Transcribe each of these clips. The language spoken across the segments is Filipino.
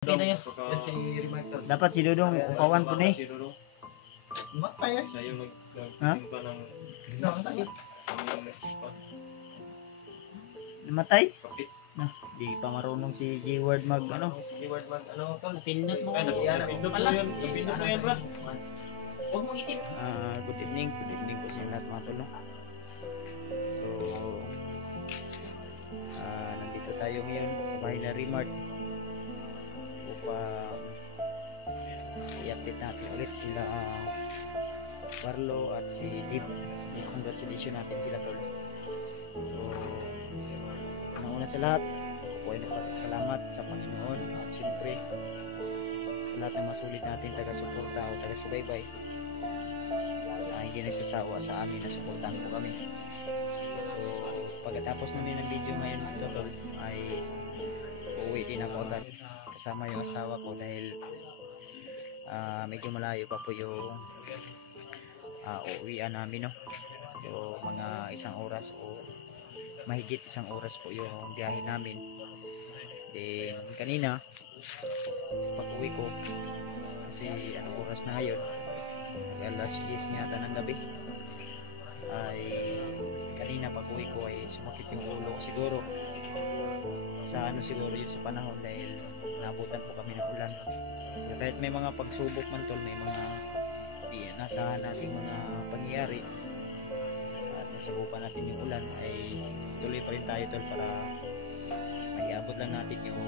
Pinoy. Yan si Reminder. Dapat si Dudong upawan po ni. Matay eh. Siya yung Ha? nagtimpa ng Namatay. Namatay? kapit. Di pa marunong si G-Word mag ano. Keyword man, ano tol? Napindot mo. Ay, napindot mo yan. Napindot mo yan, brad. Huwag mong itin. Good evening po sa lahat mga tol. So nandito tayo ngayon sa bahay na Remart upang i-update natin ulit sila Barlo at si Dib. Congratulations natin sila tol. So una sa lahat po ay nagpapasalamat sa Panginoon at siyempre sa lahat ng masulit natin taga-suporta o taga-subaybay na hindi nagsasawa sa amin na suportahan po kami. So pagkatapos namin ng video ngayon tol ay uuwi din ako agad kasama yung asawa ko dahil medyo malayo pa po yung uuwian namin, no? So mga isang oras o mahigit isang oras po yung biyahe namin. Then kanina sa pag-uwi ko kasi anong oras na ngayon, alas 10 yata ng gabi, ay kanina pag-uwi ko ay sumakit yung ulo ko siguro sa siguro yun sa panahon dahil naabutan po kami ng ulan. So kahit may mga pagsubok man tol, may mga nasahan nating mga pangyayari at nasabukan natin yung ulan, ay tuloy pa rin tayo tol para maiabot lang natin yung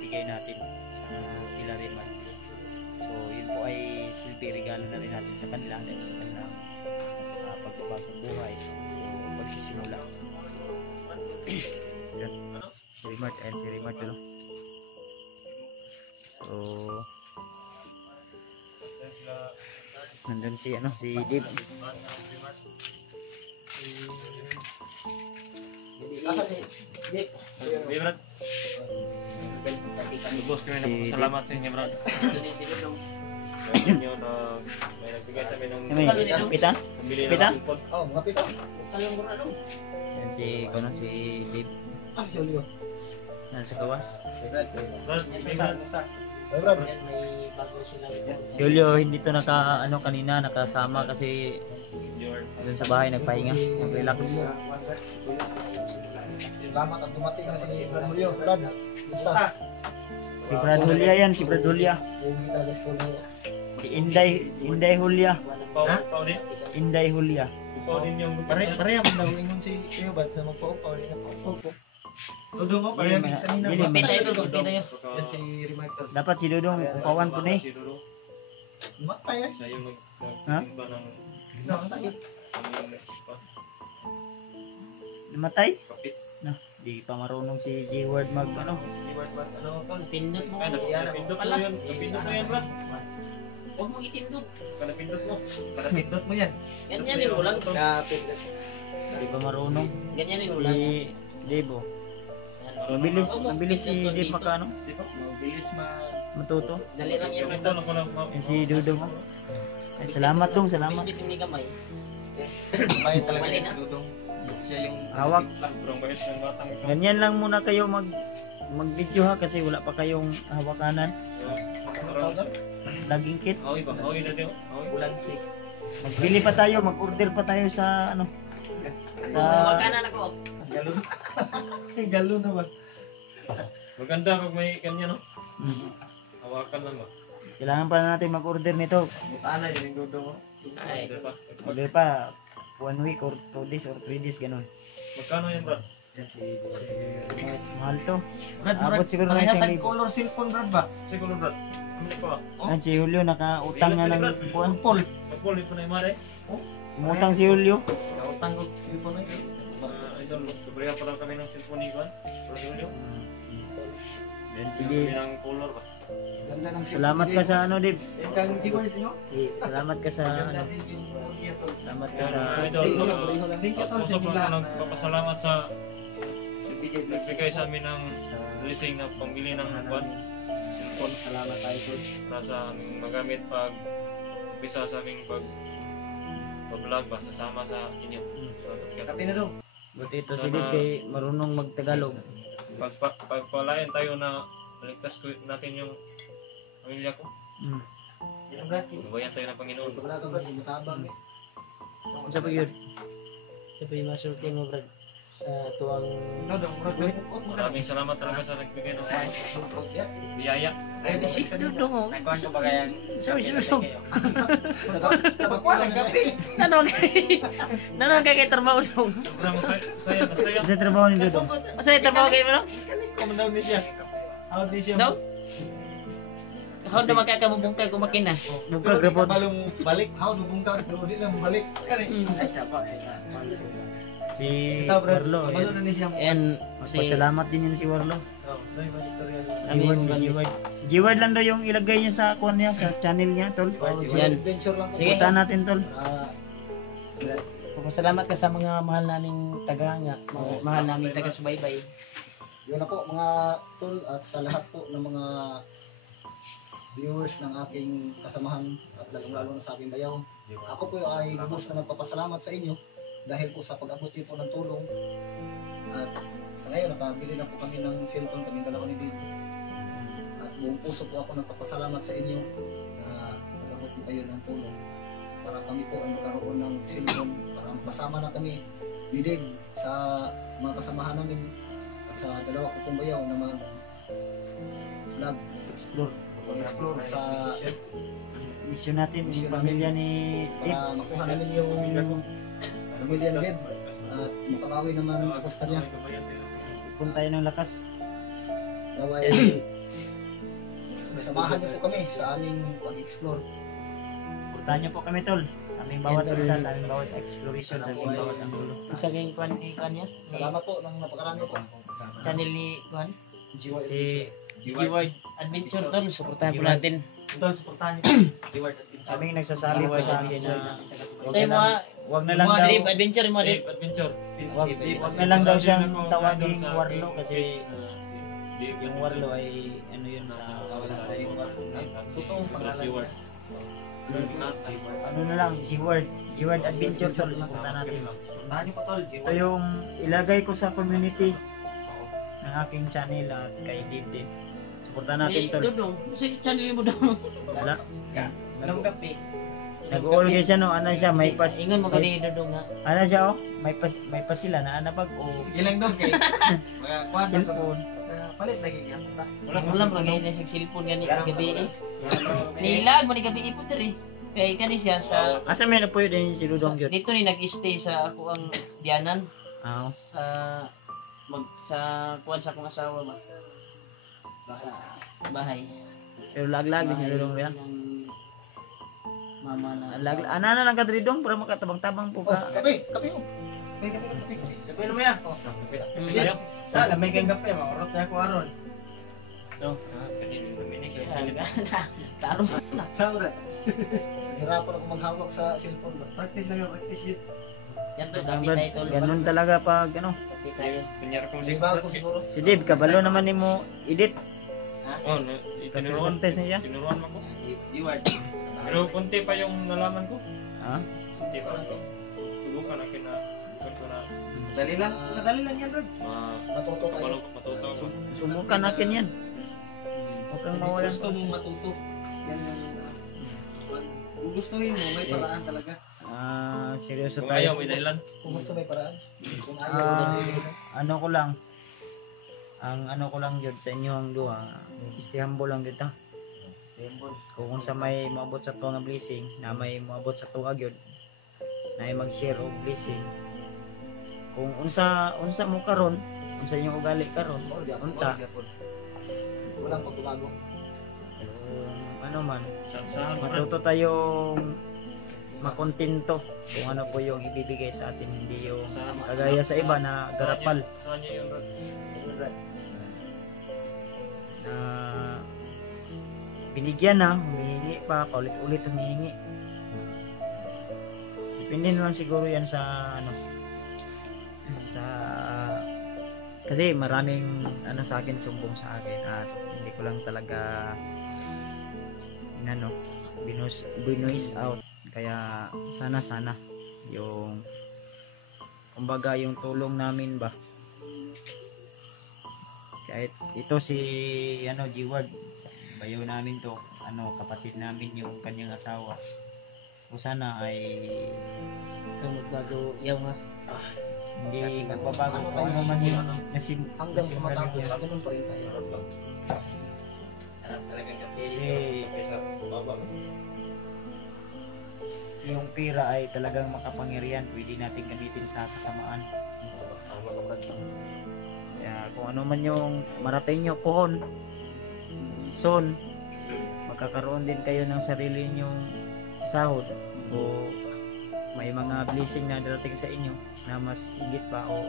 ibigay natin sa kila Remart. So yun po ay silbi regalo na rin natin sa kanila dahil sa kanilang pagbabagong buhay o pagsisimula. Yan si Remart, ayan si Remart tol. So nandun si Dib. Asa si Dip. Hindi, brad. Lubos kami nagpapasalamat sa inyo, brad. Ito din si Dudong. Dahil nyo na may nagbigay sa amin ng Pita? pambili Pita? ng cellphone. Oh, mga pito. Kalong buralong. Yan si Dib. Ah, si Julio. Nasa gawas. Brad, may brad. Ay, Brad. Yan, may bago silang Si Julio hindi to kanina nakasama kasi George. dun sa bahay nagpahinga, nag-relax. Salamat at dumating na si Brad Julio. Brad, gusto? Si Brad Julia yan, si Brad Julia. Yung kita alas ko na. Si Inday Julia. Upaw din. Inday Julia. Upaw din yung Pareha mo daw ingon si Kuya Bad sa magpaupaw rin ako. Dudong mo, pareha mo sa nina. Pinoy ito, Pinoy. Yan si Reminder. Dapat si Dudong upawan po ni. Si Dudong. Matay eh. Siya yung Ha? nagtimpa ng Namatay. Namatay? kapit. Di pa marunong si G-Word mag ano. Keyword man, ano tol? Napindot mo. Ay, napindot mo yan. Napindot mo yan, brad. Huwag mong itindot. Napindot mo. Pindot mo yan. Ganyan yung ulang. Napindot. Di pa marunong. Ganyan yung ulang. Si Debo. Mabilis si Dib makano. Di ba? Mabilis Matuto. Dali lang yan. Ito na ko lang. Yan si Dudong. Ay, salamat dong, salamat. Biscuit ni kamay. Bayad talaga yan si Dudong. Siya yung Hawak. Sobrang bait ng batang ito. Ganyan lang muna kayo mag-video ha kasi wala pa kayong hawakanan. Laging kit. Awi ba? Awi na din. Awi. Bulansi. Magbili pa tayo, mag-order pa tayo sa Huwag ka na ako. Galon. Galon na ba? Maganda pag may kanya, no? Hawakan lang ba? Kailangan pa natin mag-order nito. Butaan na yung Dudong mo. Ay. Di ba? Order pa 1 week or 2 days or 3 days ganun. Magkano yan, brad? Yan si Mahal to. Brad, Abot siguro ng parehas 1,000. tayong color cellphone Brad ba? Siguro, brad. Ano pa? Yan si Julio nakautang na ng kuwan. Paul. Magpulit mo na yung mare. Umutang si Julio. Nautang ko cellphone na yun. Idol, sobrang pa lang kami ng cellphone ni Juan. Brad Julio. Yan Sige. sige. Kami ng color ba? Ganda ng Salamat ka sa Dib. Yung kang keyword nyo? Salamat ka sa Salamat ka sa Idol, Thank you so also po ako nagpapasalamat sa nagbigay sa amin ng blessing na pambili ng Juan. Cellphone. Salamat tayo po. Para sa aming magamit pag umpisa sa aming pag-vlog ba, sasama sa inyo. So, Kape na daw. Buti ito si Dib kay marunong magtagalog. pagpalain tayo na maligtas ko natin yung pamilya ko. Yung Brad, Gabayan tayo ng Panginoon. wala ka Brad, matabang eh. Unsa pa yun? Sabi masulti mo, Brad. Sa tuwang... Dodong, Brad, Maraming salamat talaga sa nagbigay ng biyaya. Si Dudong, oh. May kwarto ba kaya? Sabi si Dudong. Nakakuha ng gabi. Nanong kay trabaho dong. Sobrang saya na saya. Sa trabaho ni Dudong. Masaya trabaho kayo mo, no? Kumandaw niya siya. How di siya? No? How na magkakamubungkay kung makina? Bukag report. Balong balik. How dubong ka? Pero di lang balik. Kani. Si Ikaw, Brad, Warlo. kabalo na niya siya. And si... Pasalamat din yun si Warlo. Oh, dahil ba istorya niya? Ano yung Si bandi? G-Word. G-Word lang daw yung ilagay niya sa kuan niya, sa channel niya, tol. Oh, Yan. adventure lang. Sige. Punta natin, tol. Pasalamat ka sa mga mahal naming taga-hanga. Mahal naming taga-subaybay. Yun na po mga tol at sa lahat po ng mga viewers ng aking kasamahan at lalong-lalo na sa aking bayaw. Ako po ay lubos na nagpapasalamat sa inyo dahil po sa pag-abot niyo po ng tulong. At sa ngayon, nakabili na po kami ng cellphone kaming dalawa ni Dave. At buong puso po ako nagpapasalamat sa inyo na nag-abot po kayo ng tulong para kami po ay magkaroon ng cellphone para masama na kami ni Dave sa mga kasamahan namin at sa dalawa ko pong bayaw na mag-vlog, explore sa Mission natin, yung pamilya ni Tip. para makuha namin yung pamilya ni Dave at makabawi naman ako sa kanya. Punta tayo ng lakas. Naway samahan niyo po kami sa aming pag-explore. Puntahan niyo po kami, tol. Sa aming bawat isa, sa aming bawat exploration, sa aming bawat anggulo. Kung sa kayong kwan niya? Salamat po ng napakarami po. Channel ni Kwan? Si G-Word Adventure tol. Supportahan po natin. Ito, suportahan niyo po. kaming nagsasabi po sa amin na Sa mga wag na lang daw, Dave Adventure mo, Dave. Adventure. wag na lang daw siyang tawaging Warlo kasi yung yung Warlo ay ano yun sa Totoong pangalan. ano na lang, G-Word Adventure, tol, suportahan natin. Suportahan niyo po tol. Ito yung ilagay ko sa community ng aking channel at kay Dave din. Suportahan natin, tol. Dudong, sa channel mo dong. Wala. Anong kape? Nag-uulgay siya no, ano siya, may pas, Ingon mo kani Dudong nga. ano siya oh, may pas sila na anabag o Sige lang daw kay mga kwan sa cellphone. palit lagi kaya punta. Wala mo gani na sa cellphone gani gabi eh. Nilag mo ni gabi po diri. Kay kani siya sa Asa may na po yun si Dudong yun? dito ni nag-stay sa ako ang biyanan Oo. sa sa kuwan sa akong asawa ba. Sa bahay. Pero lag-lag si Dudong yan. Ng mama na. Ana na lang ka Dudong para makatabang-tabang po Oh, ka. kape, kape oh. Kape. Kape mo yan. Oh, sa kape. Ayaw. Sala may kang kape, maurot sa ako aron. Taro na. Sabra. Hirapan ako maghawak sa cellphone. Practice lang yung practice yun. Yan to sabi tayo tol. Ganun talaga pag ano. Sabi tayo. May bago siguro. Si Dave, kabalo naman ni mo edit. Oh, Tapos itinuruan. contest niya. Tinuruan mo ko. Si Diwad. Pero kunti pa yung nalaman ko. Ha? Kunti pa. Subukan natin na bukan ko na Dali lang. Madali lang yan, Rod. Matuto kayo. matuto ko. Subukan natin yan. Huwag kang mawalan. Gusto mong matuto. Yan ang kung gustuhin mo, may paraan talaga. Seryoso Kung ayaw, tayo. may dahilan. Kung gusto may paraan. Kung ayaw, Ah, may ano ko lang. Ang ano ko lang yun sa inyo ang duha. Stay humble lang yun ta. Kung sa may moabot sa tuwa nga blessing, na may moabot sa tuwa yun, na may mag-share og blessing. Kung unsa mo karon, unsa yung ugali karon, unta. walang pagbabago. Kung ano man, Saan matuto tayong makontento kung ano po yung ibibigay sa atin, hindi yung kagaya sa iba na garapal Saan niya yun? na binigyan na, humihingi pa, paulit-ulit humihingi. Depende naman siguro yan sa ano, sa kasi maraming ano sa akin, sumbong sa akin at hindi ko lang talaga inano, binuis out. Kaya sana yung kumbaga yung tulong namin ba Kahit ito si G-Ward, bayaw namin to, kapatid namin yung kanyang asawa. O sana ay Kung magbago yaw nga. hindi magbabago kung ano man yung Hanggang sa matapos, ganun pa rin tayo. Yung pira ay talagang makapangyarihan, pwede natin gamitin sa kasamaan. Kaya kung ano man yung marating nyo pohon, soon, magkakaroon din kayo ng sarili nyong sahod o may mga blessing na darating sa inyo na mas higit pa o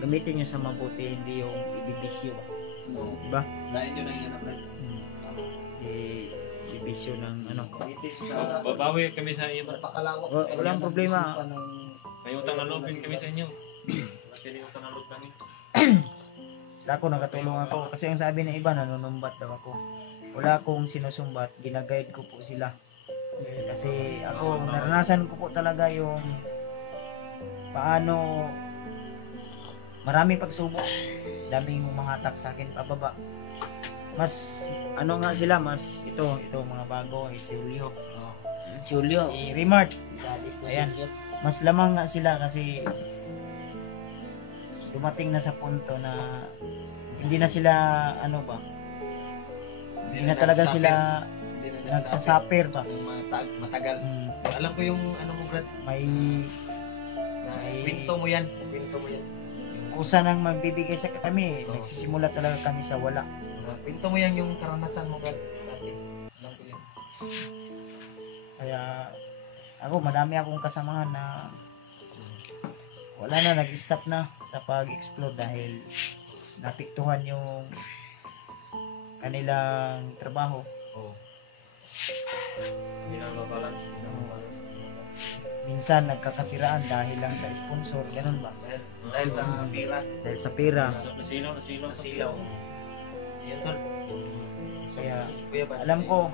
gamitin nyo sa mabuti, hindi yung ibibisyo. Diba? Lain yun ang yan. Ibibisyo ng Babawi kami sa iyo. Napakalawak. Walang problema. May utang na loob din kami sa inyo. Kasi utang na loob kami. Sa ako nakatulong ako kasi ang sabi ng iba nanunumbat daw ako. Wala akong sinusumbat, ginaguide ko po sila. Kasi ako naranasan ko po talaga yung paano marami pagsubok, daming humahatak sa akin pababa. Mas nga sila, mas ito mga bago, si Julio, Julio. si Remart. Ayan, mas lamang nga sila kasi dumating na sa punto na hindi na sila hindi na talaga sila nagsasuffer ba. Matagal. Alam ko yung mo Brad, May kwento mo yan. Kwento mo yan. kusa nang magbibigay sa kami, nagsisimula talaga kami sa wala. Kwento mo yan yung karanasan mo Brad. Dati. Alam ko yan. Kaya ako madami akong kasamahan na wala na, nag-stop na sa pag-explore dahil napiktuhan yung kanilang trabaho. Hindi na mabalance. Minsan nagkakasiraan dahil lang sa sponsor, ganun ba? Dahil sa pira. Dahil sa pera. Nasilaw. Yan tol. Kaya Kuya Bad, alam ko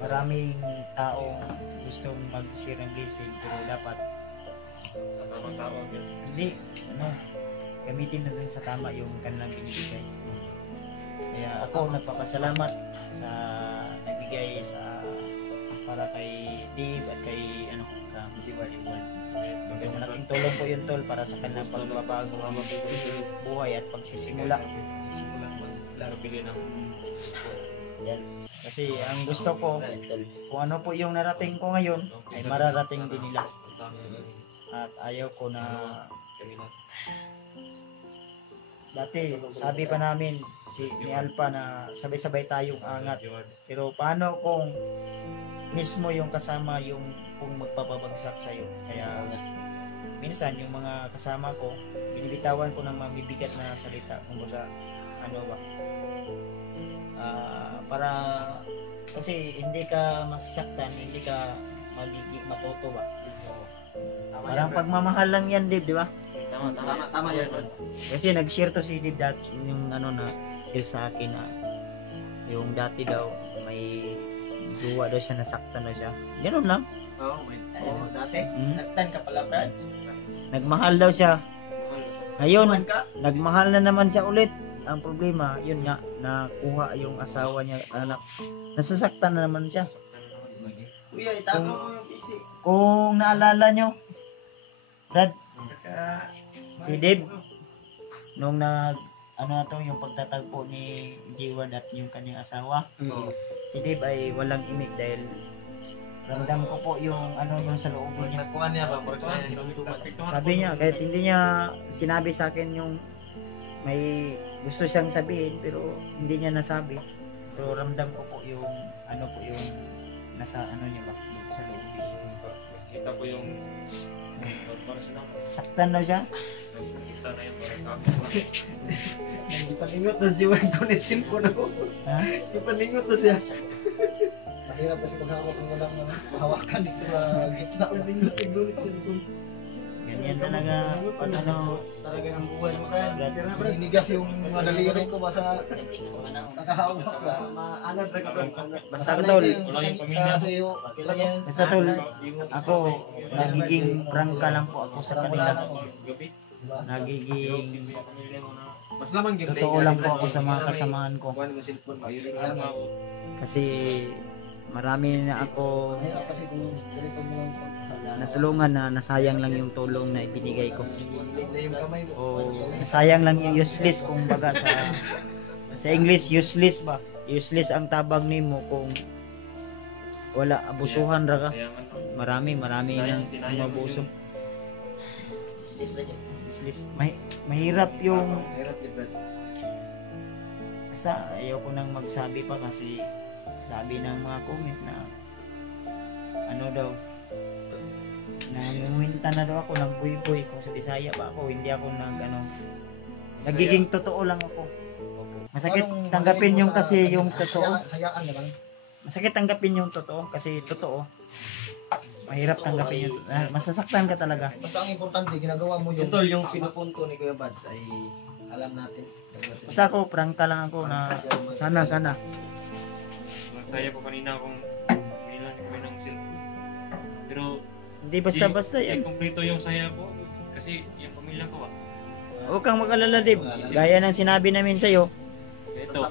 maraming taong gustong mag-share ng blessing pero dapat Sa tamang tao. hindi, gamitin na rin sa tama yung kanilang binibigay. Kaya ako nagpapasalamat sa nagbigay sa para kay Dave at kay Diwad. So, malaking tulong po yun tol para sa kanilang pagbabago ng buhay at pagsisimula. Pili ng Kasi ang gusto ko, kung ano po yung narating ko ngayon, ay mararating din nila. At ayaw ko na dati sabi pa namin ni Alpha na sabay-sabay tayong angat, pero paano kung mismo yung kasama yung kung magpapabagsak sa'yo? Kaya minsan yung mga kasama ko binibitawan ko ng mabibigat na salita, kumbaga para kasi hindi ka masasaktan, hindi ka magiging matuto ba? Parang pagmamahal lang yan, Dave, di ba? Tama yan. Kasi nag-share to si Dave dati, yung share sa akin na yung dati daw may jowa daw siya, nasaktan na siya. Ganun lang. Dati. Hmm? Saktan ka pala Brad. Nagmahal daw siya. Ngayon, nagmahal na naman siya ulit. Ang problema, yun nga, nakuha yung asawa niya, anak. Nasasaktan na naman siya. Kuya, itago mo yung PC. Kung naalala nyo, Brad, si Dave, nung yung pagtatagpo ni Jiward at yung kanyang asawa, si Dave ay walang imik dahil ramdam ko po yung yung sa loob niya. Nagkuhan niya ba? Sabi niya, kahit hindi niya sinabi sa akin yung may gusto siyang sabihin pero hindi niya nasabi. Pero ramdam ko po yung yung nasa niya ba sa loob niya. kita ko yung Saktan na siya. kita na yung parang Hindi paningot na si Wayne Donit cellphone ako. Ha? Hindi paningot na siya. Mahirap kasi paghawak ng walang hawakan dito sa gitna. Paningot yung Donit cellphone. Ganyan talaga pag Talaga ang buhay mo kaya. Naninigas yung mga daliri ko basta nakahawak ka. Maanad na ka. Basta tol, Sa iyo. basta tol, ako nagiging prangka lang po ako sa kanila. Diba? Pero nagiging since sa pamilya mo na Mas lamang yung totoo lang po ako sa mga kasamaan ko. Kuha mo cellphone ba? ayun lang ako. Kasi marami na ako Mahirap kasi kung ganito mo lang natulungan na nasayang lang yung tulong na ibinigay ko. Hilig na yung kamay mo. O sayang lang yung useless kung baga sa English useless ba? Useless ang tabang nimo kung wala abusuhan ra ka. Sayangan ko. Marami nang Sinayang mabuso. Useless na dyan. Useless. Mahirap yung Hirap ni Brad. basta ayaw ko nang magsabi pa kasi sabi ng mga comment na ano daw nangunguhinta na daw ako ng buy-buy kung sa Bisaya ba ako hindi ako nagiging totoo lang ako. Masakit tanggapin yung kasi yung totoo. Hayaan naman. Masakit tanggapin yung totoo kasi totoo. Mahirap tanggapin yung masasaktan ka talaga. Basta ang importante, ginagawa mo yung... Ito yung pinupunto ni Kuya Bads ay alam natin. Basta ako prangka lang ako na sana. Masaya po kanina kung bilang kami ng cellphone. Pero Hindi basta-basta yan. yan. Kumpleto yung saya ko kasi yung pamilya ko Huwag kang mag-alala, Dib. Gaya ng sinabi namin sa'yo, ito.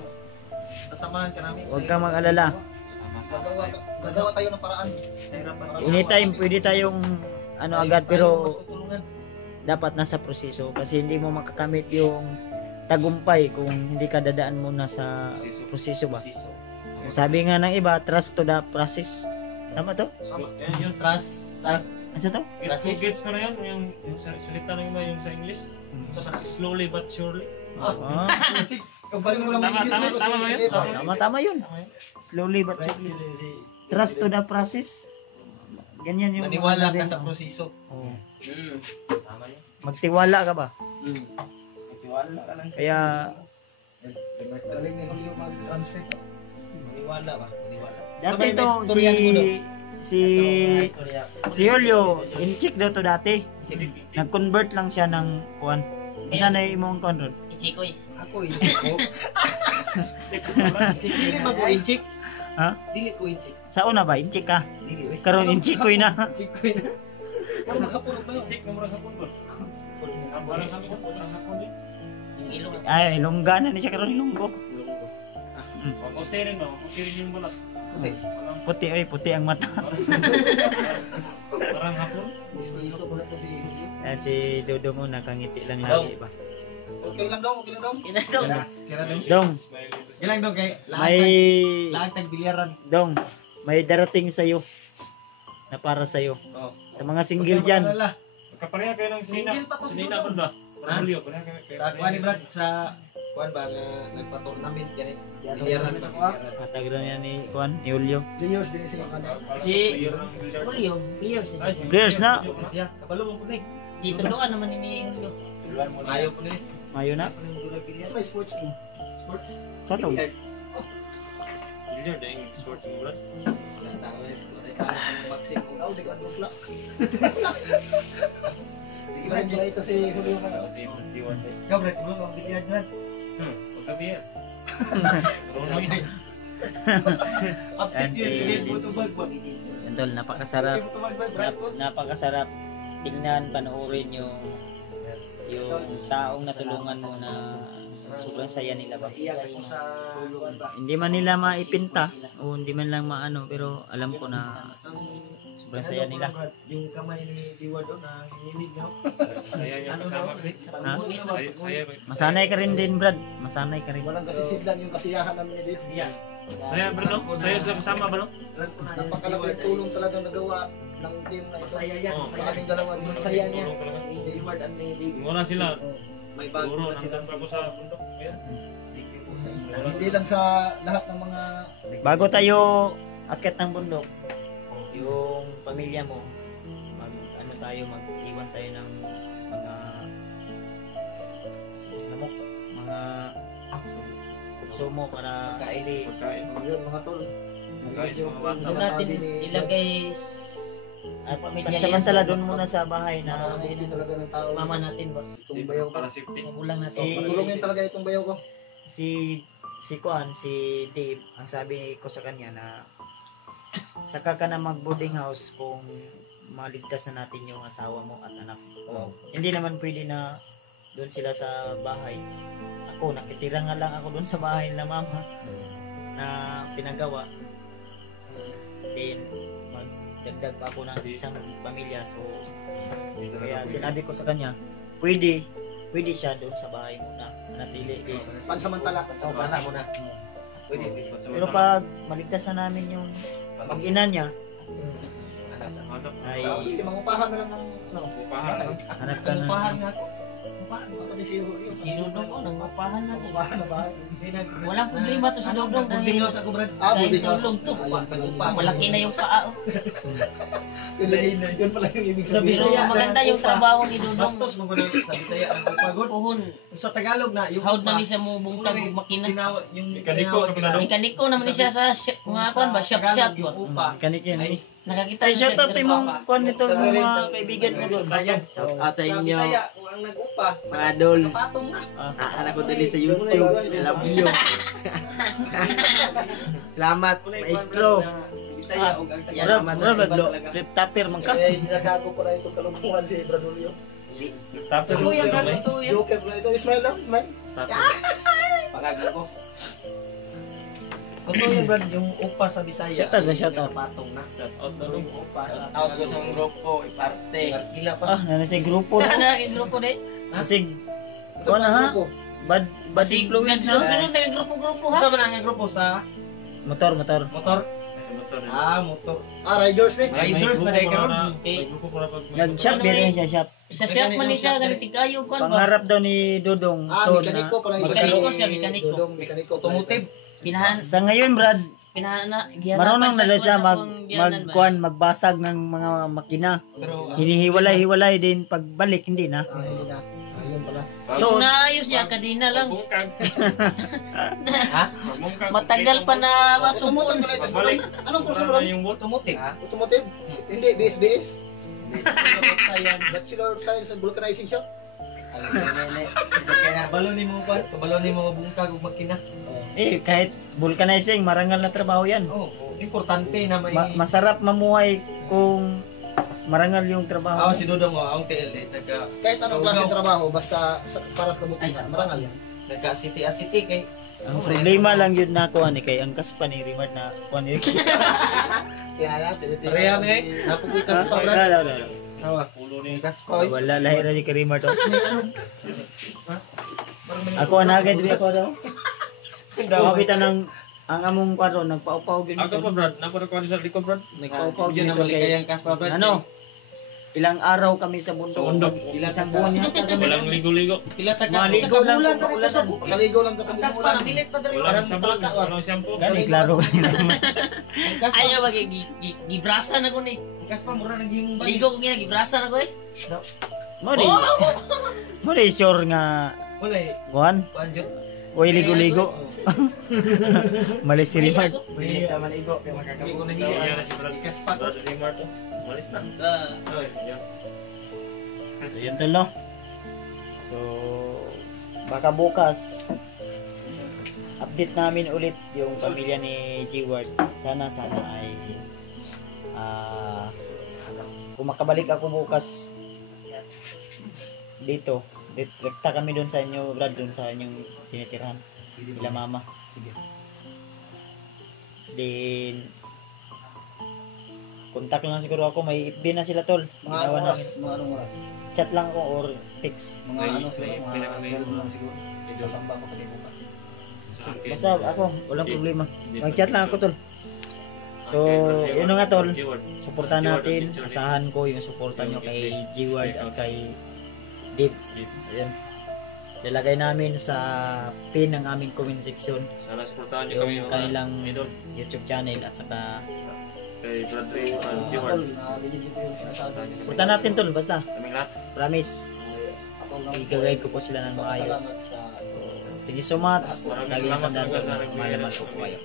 Sasamahan ka namin. huwag kang mag-alala. Gagawa tayo ng paraan. Anytime, pwede tayong agad pero dapat nasa proseso kasi hindi mo makakamit yung tagumpay kung hindi ka dadaan muna sa proseso ba. Sabi nga ng iba, trust to the process. Tama to? Yan yun. Trust. Ano to? Gets ko na yun. Yung salita ng iba yung sa English. Slowly but surely. Ah, Kabaling mo lang Tama ba yun? tama yun. Slowly but surely. Trust to the process. Ganyan yung Maniwala mga ka sa rin, proseso. oh. Tama yun. Magtiwala ka ba? Maniwala ka lang. Kaya Galing ni Julio mag-translate. Maniwala ba? Maniwala. dati Sabay, to may storya mo daw. si Julio, in-check daw to dati. Nag-convert lang siya ng kuan. Isa na imong kuan ron. Ichikoy. Ako, inchik ko. Dili man ko inchik. Ha? Dili ko inchik. Sa una ba in-check ka? Dili. Karon in-check ko na. Inchik ko yun. Ano magkapulog ba yun? Check numero sa punto. Ang parang sa punto. Yung ilong. Ay, ilongga na ni siya karon ilonggo. Puti rin no. Puti rin yung balat. Walang Puti puti ang mata. parang hapon. Iso ko na to si Julio. At si Dodo mo nakangiti lang lagi ba. Okay lang daw, okay lang daw. Ginagawa. Kira dong. Dong, Ilang dong kay may lahat tag bilyaran. Dong, may darating sa iyo na para sa iyo. Oh. Sa mga single diyan. Magkapareha kayo ng sinina. Single pa to, Sinina single. ko ba? Ha? Julio, pareha kayo. Sa kuan ni Brad sa kuan ba nga nagpa-tournament ganit. Bilyaran ba? Bilyaran. Patagro niya ni Juan, ni Julio. Players din sila kana. Si Julio. Players na siya. Players na. Siya, kabalo mo ko ni. Dito doon naman ni Julio. Ayaw ko ni. Mayo na. Sa may sports team. Sports. Sa to. Julio, dahil sports mo blood. Ikaw, di ka dusla. Sige, Brad, wala ito si Julio ka. Kasi mag-iwan tayo. Ikaw Brad, kabalo mo bilyard Brad. Pagkabi yan. Rono yan. Update yun, sige po to bag ba? Yan tol, napakasarap. Sige po to bag ba Brad po? Napakasarap tingnan, panoorin yung taong natulungan mo na sobrang saya nila ba. Iyak ako sa tulungan ba? Hindi man nila maipinta o hindi man lang maano pero alam ko na sobrang saya nila. Yung kamay ni Diwa doon na hinilig na. Saya niya kasama ko. Ha? Saya. Masanay ka rin din, Brad. Masanay ka rin. Walang kasisidlan yung kasiyahan namin ni Dave. Siya. Saya bro. Saya sila kasama ba no? Napakalaking tulong talaga nagawa ng team na ito. Masaya yan. Oh. Sa aming dalawa din. Masaya niya. Tulong talaga. Ni Diwad at ni Dave. Wala sila. May bago Puro na sila. nandun pa ko sa bundok. Yan. Thank you po sa inyo. Hindi lang sa lahat ng mga Bago tayo akit ng bundok, yung pamilya mo, mag-iwan tayo ng mga lamok, mga sumo para kasi Pagkain. yun mga tol. Kahit sa mga bata. Doon natin ilagay at pamilya pansamantala yan. doon muna sa bahay na Hindi talaga ng tao. Mama natin boss. Itong bayaw ko. Para safety. Magulang natin. Tulungin talaga itong bayaw ko. si Dave, ang sabi ko sa kanya na saka ka na mag-boarding house kung maligtas na natin yung asawa mo at anak. Hindi naman pwede na doon sila sa bahay. Ako, nakitira nga lang ako doon sa bahay nila mama na pinagawa. Then, magdagdag pa ako ng isang pamilya. So, kaya sinabi ko sa kanya, pwede siya doon sa bahay muna. Manatili din. Pansamantala. So, bata mo na. Pwede. Pero pag maligtas na namin yung pag-ina niya, ay Hindi, mangupahan na lang ng ano. hanap ka na. Upahan nga ako. Upahan. Ako din si Rodrigo. Si Dodong ko, nagpapahan natin. Upahan na bahay. Walang problema to si Dodong dahil Bingos ako, Brad. dahil buti ka. tulong to. Pag-upa. Malaki na yung paa. Oh. Yun pala yung ibig Sa sabihin. Pero Bisaya, maganda yung upa. trabaho ni Dodong. Bastos mo ba sa Bisaya ang upagod? Puhon, Sa Tagalog na, yung hawd na upa, ni sa mo bungtag ug makina. yung Mekaniko na pinadong. Mekaniko naman ni siya sa mga kuan ba, shop shop. yung upa. Kanik yan eh. Nakakita Ay, na siya. shout out diri. mo kuan nito mga kaibigan mo doon. Kaya, At sa inyo, Bisaya, kung ang nag-upa, mga idol, kapatong na. anak ko dali sa YouTube, I love you. Salamat, maestro. Bisaya, kung ang Yan Bro, naman bro, sa bro, flip topper man ka. Eh, nilagago ko na itong kalungkuhan si Branulio. Tapos Tutuyan, Brad, tutuyan. Joker na ito. Ismail lang, Ismail. Pangagin ko. Totoo yan, Brad, yung upa sa Bisaya. Shout out, shout out. Patong na. out na Yung upa sa Out ko sa grupo, iparte. Ila pa. Ah, nana sa grupo na. Na grupo de. Kasi kuan na ha. Bad Basi influence na. sunod na grupo-grupo ha. Sa man ang grupo sa Motor. motor? motor. Motor. Riders eh. Riders na dahil karon. Okay. Grupo ko na pag Nag-shop Ano din eh? siya shop. Sa shop man ni siya ganiti kayo kuan ba. Pangarap daw ni Dodong so Mekaniko na pala yung Mekaniko siya, mekaniko. Dodong, mekaniko. Automotive. Pinahan sa ngayon Brad, pinahana marunong na daw siya magkuan magbasag ng mga makina. Pero Hinihiwalay-hiwalay din pagbalik hindi na. Hindi na. Ayun pala. So naayos niya kadina lang. Bungkag. Ha? Bungkag. Matagal pa na masupon. Automotive pala ito. Balik. Anong kurso mo Para ron? yung boat. automotive. Automotive? Hindi, BSBS. Science. Bachelor of Science and Vulcanizing Shop. Ang sinene. Kabalo ni mo ba? Kabalo ni mo bungkag ug makina. Eh kahit vulcanizing marangal na trabaho yan. Importante na may Masarap mamuhay kung marangal yung trabaho. si Dodong ang TLD taga Kahit anong klase trabaho, basta para sa kabutihan, marangal yan. taga city kay Ang problema lang yun na kuan kay angkas pa ni Rimard na kuan ni. Kaya na, tinitira. Pareha mi napugoy kas pa brad. Hawa. Ulo ni. Kas pa oy. Wala lahir na si Rimard to. Ako anagay diri ako daw. Kapitan ng ang among kwaro nagpaupaw gyud Ako pa Brad, napunta ko sa likod Brad. Nagpaupaw Yun gyud ang kay maligayang kas pa brad. ano? Ilang araw kami sa bundok. Bundok. Isang buwan yata kami. Walang ligo-ligo. Pila taga Maligo sa lang kabulan kung na ito sa paulanan. bukid. Makaligo lang ka Ang kas pa nabilit pa diri. Walang Parang shampoo. talaga. Walang shampoo. Gani klaro kanina. Ang kas pa. Ayaw wag gibrasa na ko ni. Ang kas pa mura naghimong ba. Ligo ko gina gibrasa na ko eh. Mo di. Mo di sure nga Wala eh. kuan. Panjot. Oy ligo-ligo. Mali si Rimard. Hindi ka maligo. Hindi ko Yan nahiya. na si Brad. Kas pa. Brad ni Marto. Malis na. Oy, yan. So yun to no. So baka bukas update namin ulit yung pamilya ni G-Ward. Sana ay kung makabalik ako bukas dito. Rekta kami doon sa inyo, Brad, doon sa inyong tinitirahan. Nila mama. Then kontak lang siguro ako, may FB na sila tol. Mga Ginawa oras, namin. mga anong oras. Chat lang ako or text. Mga ano siguro, mga 12 lang siguro. Sasamba ko pati bukas. Basta ako, walang problema. Mag-chat lang ako tol. So, yun na nga tol. Suportahan natin. Asahan ko yung suporta nyo kay G-Ward at kay Deep. Ayan. Lalagay namin sa pin ng aming comment section Sana supportahan niyo kami yung mga kanilang idol. YouTube channel at saka Kay Brad Ray and Tol, Jeward. narinig ko yung sinasabi. suportahan natin tol. Basta, Kaming lahat. promise. Ako lang I-guide ko po sila ng maayos. salamat sa Thank you so much. Maraming Lagi salamat tandaan talaga ko sa na nagbigay mahal ng ko po kayo.